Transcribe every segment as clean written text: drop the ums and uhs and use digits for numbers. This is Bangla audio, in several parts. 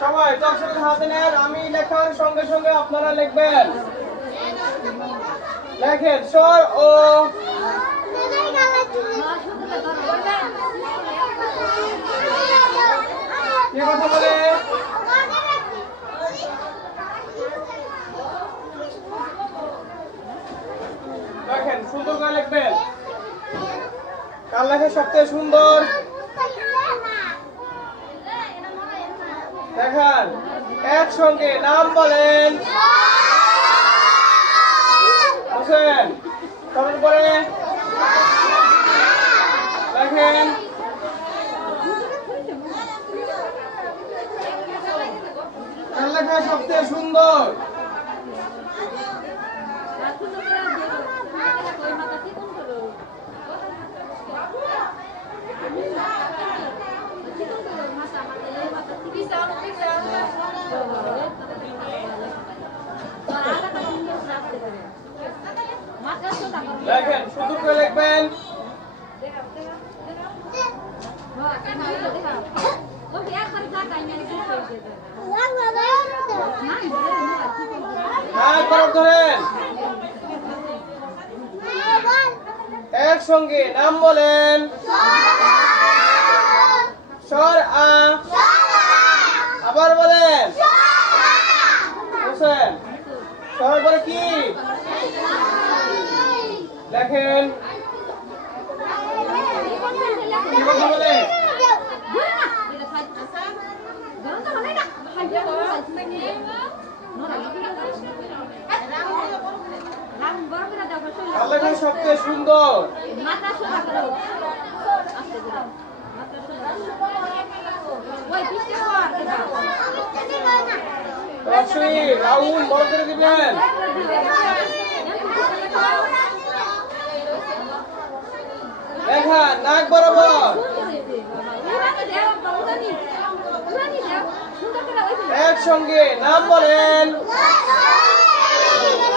সবাই চকচকে হাতে নেন, আমি লেখার সঙ্গে সঙ্গে আপনারা লিখবেন। লেখেন স্বর ও কে কথা বলে? দেখেন সুন্দর করে লিখবেন। কার লেখা সবচেয়ে সুন্দর? দেখেন একসঙ্গে নাম বলেন। হোসেন তারপর পরে দেখেন কার লেখা সবচেয়ে সুন্দর? লেখেন সুন্দর করে লিখবেন। ধরেন একসঙ্গে নাম বলেন। স্বর আ, আবার বলেন। হোসেন সবার পরে কি দেখেন? কি কথা বলে? লেখা সবচেয়ে সুন্দর? রাহুল বড় করে দিবেন। লেখা নাক বরাবর। একসঙ্গে নাম বলেন।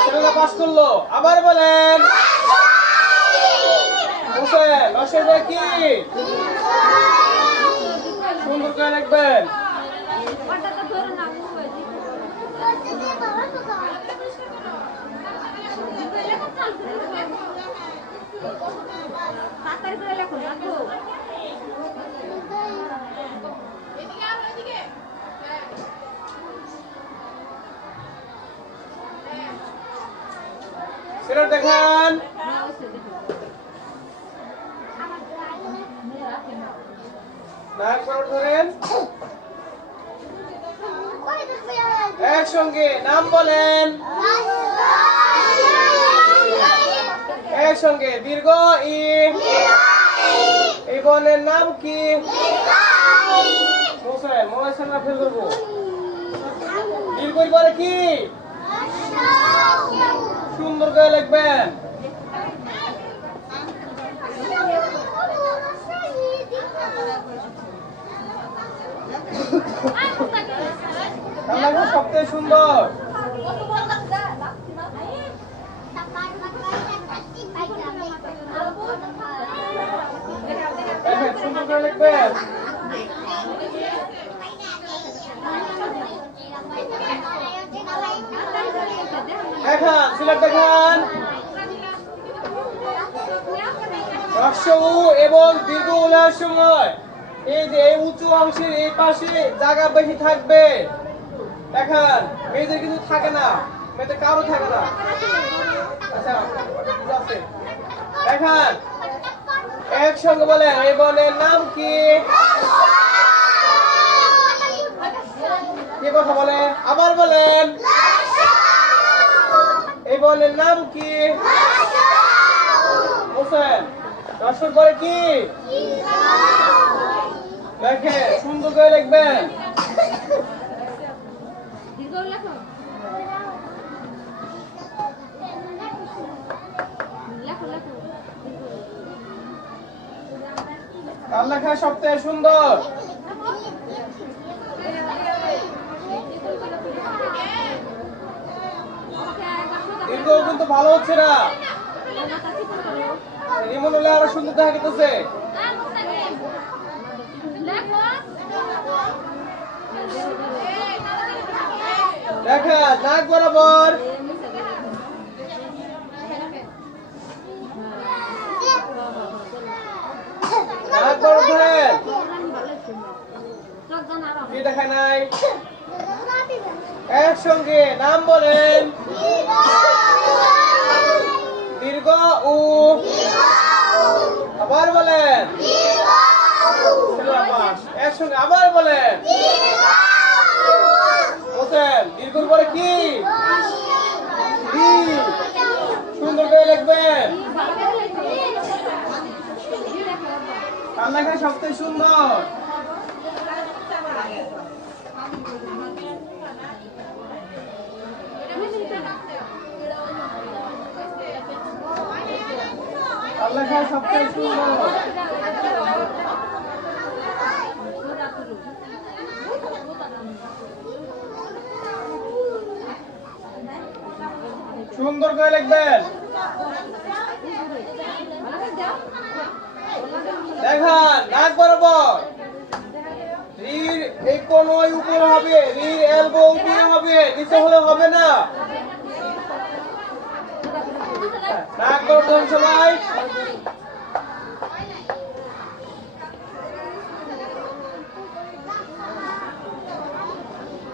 ছেলেটা পাস করলো, আবার বলেন। হোসেন অসুবিধা কি? সুন্দর করে লিখবেন। সেটা দেখান। নাক বরাবর ধরেন। একসঙ্গে নাম বলেন। একসঙ্গে দীর্ঘ ই। এই বনের নাম কি? হোসেন মোবাইল সামনে ফেল করবো। দীর্ঘ পরে কি? সুন্দর করে লিখবেন। সবচেয়ে সুন্দর? সুন্দর করে লিখবেন। দেখান সিলেট দেখান। এবং দীর্ঘ উল্লার সময় এই যে এই উঁচু অংশের এই পাশে জায়গা বেশি থাকবে। দেখান মেয়েদের কিন্তু থাকে না, মেয়েদের কারো থাকে না। আচ্ছা দেখান একসঙ্গে বলেন এই বনের নাম কি? কি কথা বলে? আবার বলেন। এই বনের নাম কি? হোসেন দর্শক বলে কি? দেখে সুন্দর করে লিখবেন। কার লেখা সবচেয়ে সুন্দর? দীর্ঘ কিন্তু ভালো হচ্ছে না। রিমন হলে আরো সুন্দর দেখা গেছে। দেখা নাক বরাবর নাক বরাবর ধরেন কি দেখা নাই একসঙ্গে নাম বলেন দীর্ঘ উ আবার বলেন একসঙ্গে আবার বলেন বলছেন দীর্ঘর পরে কি সুন্দর করে লিখবেন কার লেখা সবচেয়ে সুন্দর কার লেখা সবচেয়ে সুন্দর সুন্দর করে লিখবেন দেখান নাক বরাবর রির এই কোন উপরে হবে রির এলবো উপরে হবে নিচে হলে হবে না নাক বরাবর সবাই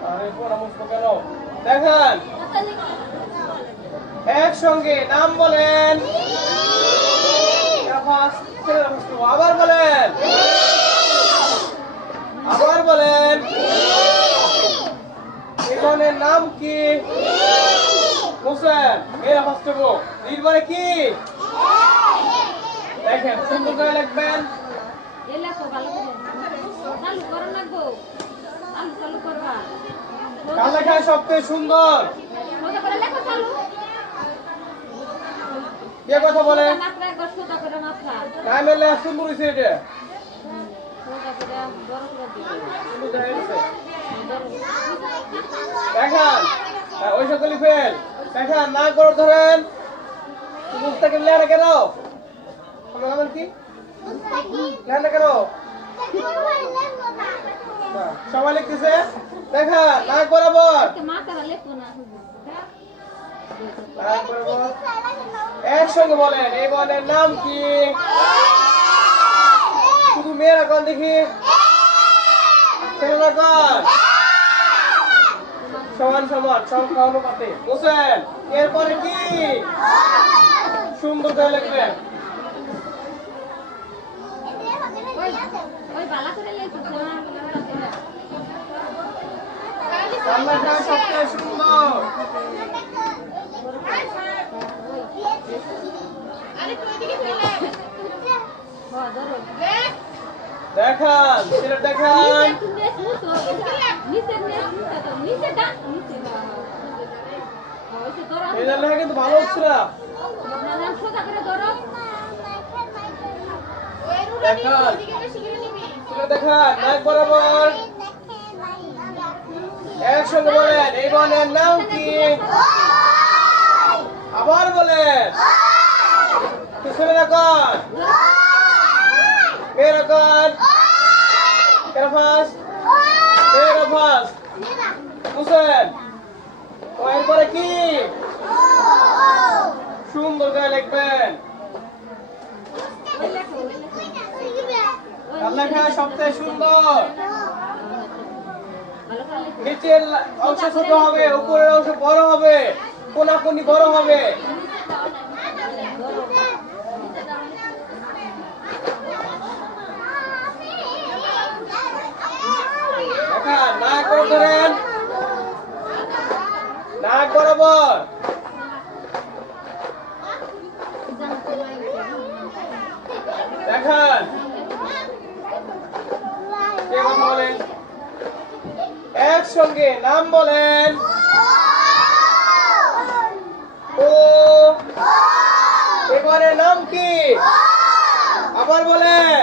আরে পরামর্শ কেন দেখান একসঙ্গে নাম বলেন আবার বলেন আবার বলেন এখানে নাম কি হোসেন এর ফার্স্ট নির্বাণে কি দেখেন সুন্দর করে লিখবেন কার লেখা সবচেয়ে সুন্দর কে কথা বলে নামের সুন্দর হয়েছে এটা দেখান ওই সকলি ফেল দেখান না করে ধরেন মুস্তাকিম লেখা কেন আমার কি লেখা কেন সবাই লিখতেছে দেখা নাক বরাবর একসঙ্গে বলেন এই বনের নাম কি শুধু মেয়েরা কন দেখি ছেলেরা কন সমান সমান সংখ্যা অনুপাতে বুঝছেন এরপরে কি সুন্দর করে লিখবেন সবচেয়ে সুন্দর দেখান ছেলে দেখান কিন্তু ভালো হচ্ছে না দেখান দেখান নাক বরাবর একসঙ্গে বলেন এই বনের নাম কি আবার বলেন ছেলে রাখন মেয়ে রাখন বুঝছেন এরপরে কি সুন্দর করে লিখবেন লেখা সবচেয়ে সুন্দর নিচের অংশ ছোট হবে উপরের অংশ বড় হবে কোনাকুনি বড় হবে নাক ধরেন নাক বরাবর দেখান কে কথা বলেন একসঙ্গে নাম বলেন ও এবারে নাম কি আবার বলেন